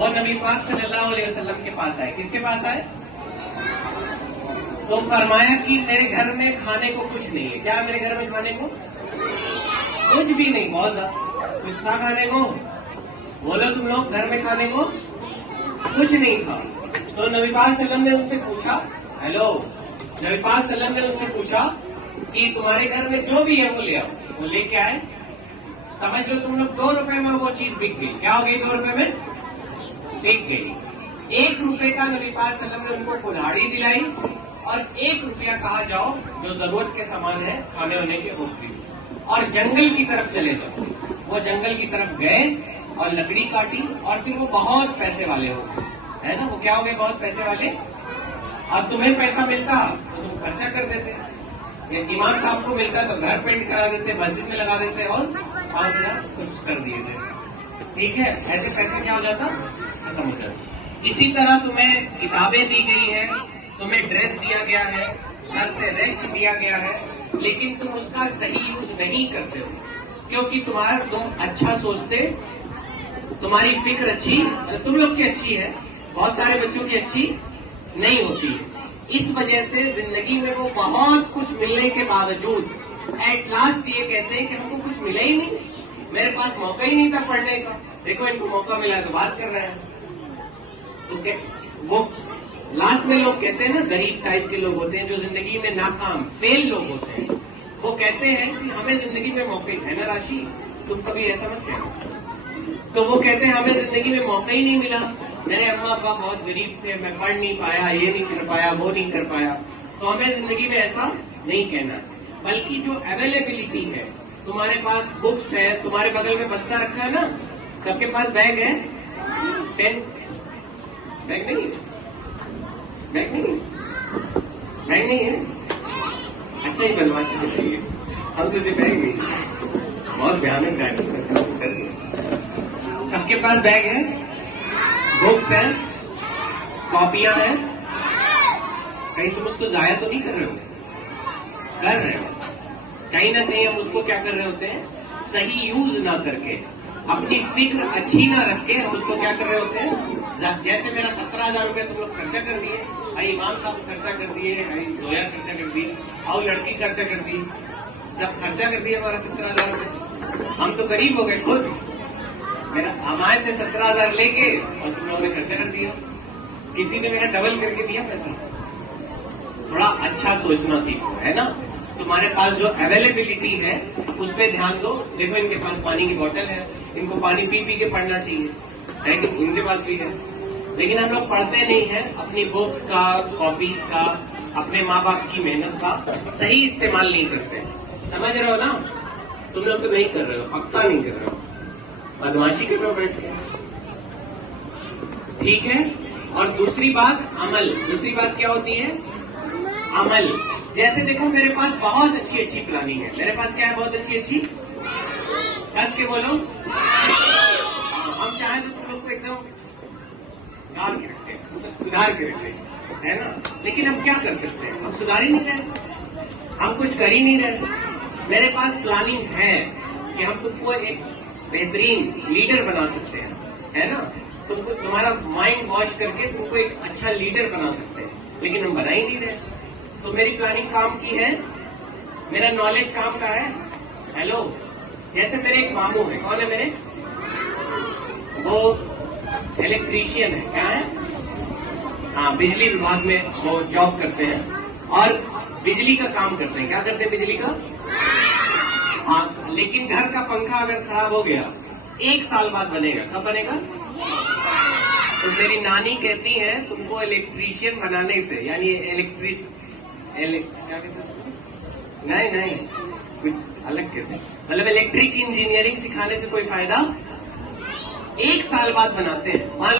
वो नबी पाक सल्लल्लाहु अलैहि वसल्लम के पास आए। किसके पास आए? तो फरमाया कि मेरे घर में खाने को कुछ नहीं है। क्या मेरे घर में खाने को? कुछ भी नहीं। बहुत ज्यादा कुछ था खाने को? बोलो तुम लोग, घर में खाने को कुछ नहीं था। तो नबी पाक सल्लम ने उनसे पूछा, हेलो, नबी पाक सल्लम ने उनसे पूछा कि तुम्हारे घर में जो भी है वो ले आओ। वो लेके आए। समझ लो तुम लोग 2 रुपए में वो चीज बिक गई। क्या हो गई? 2 रुपए में बिक गई। 1 रुपए का नबी पाक सल्लम ने उनको कुल्हाड़ी दिलाई और 1 रुपया कहा जाओ जो जरूरत के सामान है खाने होने के वो खरीदो और जंगल की तरफ चले जाओ। वो जंगल की तरफ गए और लकड़ी काटी और फिर वो बहुत पैसे वाले हो गए, है ना। वो क्या हो गए? बहुत पैसे वाले। अब तुम्हें पैसा मिलता तो तुम खर्चा कर देते। इमाम साहब को मिलता तो घर पेंट करा देते, मस्जिद में लगा देते और 5,000 कुछ कर दिए थे। ठीक है, ऐसे पैसे क्या हो जाता? खत्म हो जाता। इसी तरह तुम्हें किताबें दी गई है, तुम्हें ड्रेस दिया गया है, घर से रेस्ट दिया गया है, लेकिन तुम उसका सही यूज नहीं करते हो क्योंकि तुम अच्छा सोचते, तुम्हारी फिक्र अच्छी, तुम लोग की अच्छी है, बहुत सारे बच्चों की अच्छी नहीं होती है। इस वजह से जिंदगी में वो बहुत कुछ मिलने के बावजूद एट लास्ट ये कहते हैं कि हमको कुछ मिला ही नहीं, मेरे पास मौका ही नहीं था पढ़ने का। देखो इनको मौका मिला तो बात कर रहे हैं। तो वो लास्ट में लोग कहते हैं ना, गरीब टाइप के लोग होते हैं जो जिंदगी में नाकाम फेल लोग होते हैं, वो कहते हैं कि हमें जिंदगी में मौके है ना राशि, तुम कभी ऐसा मत कहना। तो वो कहते हैं हमें जिंदगी में मौका ही नहीं मिला, मेरे अम्मा अब्बा बहुत गरीब थे, मैं पढ़ नहीं पाया, ये नहीं कर पाया, वो नहीं कर पाया। तो हमें जिंदगी में ऐसा नहीं कहना, बल्कि जो अवेलेबिलिटी है, तुम्हारे पास बुक्स है, तुम्हारे बगल में बस्ता रखा है ना, सबके पास बैग है, पेन, बैग नहीं है, बैग नहीं है, बैग नहीं है, अच्छा ही बनवा चाहिए, हम तुझे बैग नहीं, बहुत भयानक बैग कर दिया। सबके पास बैग है, बुक्स है, कॉपियां हैं, कहीं तुम उसको जाया तो नहीं कर रहे हो? कर रहे हो। कहीं ना कहीं हम उसको क्या कर रहे होते हैं? सही यूज ना करके, अपनी फिक्र अच्छी ना रख के हम उसको क्या कर रहे होते हैं? जैसे मेरा 17,000 रुपये तुम लोग खर्चा कर दिए, भाई इमाम साहब खर्चा कर दिए, भाई जोया खर्चा कर दिए, और लड़की खर्चा कर दी, सब खर्चा कर दिए हमारा 17,000 रुपये। हम तो गरीब हो गए खुद। मेरा हमारे से 17,000 लेके और तुम लोगों ने खर्चा कर दिया। किसी ने मेरा डबल करके दिया पैसा। थोड़ा अच्छा सोचना सीखो, है ना। तुम्हारे पास जो अवेलेबिलिटी है उस पर ध्यान दो। देखो इनके पास पानी की बोतल है, इनको पानी पी पी के पढ़ना चाहिए, लेकिन इनके पास भी है, लेकिन हम लोग पढ़ते नहीं है। अपनी बुक्स का, कॉपीज का, अपने माँ बाप की मेहनत का सही इस्तेमाल नहीं करते। समझ रहे हो ना? तुम लोग तो नहीं कर रहे हो, पक्का नहीं कर रहे हो, बदमाशी के पे बैठ गए। ठीक है। और दूसरी बात अमल। दूसरी बात क्या होती है? अमल। जैसे देखो मेरे पास बहुत अच्छी अच्छी प्लानिंग है। मेरे पास क्या है? बहुत अच्छी अच्छी। कस के बोलो। हम चाहें तो तुम लोग को एकदम सुधार के रखें, सुधार के रखें, है ना। लेकिन हम क्या कर सकते हैं? हम सुधार ही नहीं रहे, हम कुछ कर ही नहीं रहे। मेरे पास प्लानिंग है कि हम तुमको एक बेहतरीन लीडर बना सकते हैं, है ना। तुमको तुम्हारा माइंड वॉश करके तुमको एक अच्छा लीडर बना सकते हैं, लेकिन हम बना ही नहीं रहे। तो मेरी प्लानिंग काम की है, मेरा नॉलेज काम का है। हेलो, जैसे मेरे एक मामू है, कौन है मेरे? वो इलेक्ट्रीशियन है। क्या है? हाँ, बिजली विभाग में वो जॉब करते हैं और बिजली का काम करते हैं। क्या करते हैं? बिजली का। हाँ, लेकिन घर का पंखा अगर खराब हो गया 1 साल बाद बनेगा। कब बनेगा? तो मेरी नानी कहती है तुमको इलेक्ट्रीशियन बनाने से, यानी क्या कहते हैं? नहीं, कुछ अलग कहते हैं, मतलब इलेक्ट्रिक इंजीनियरिंग सिखाने से कोई फायदा 1 साल बाद बनाते हैं।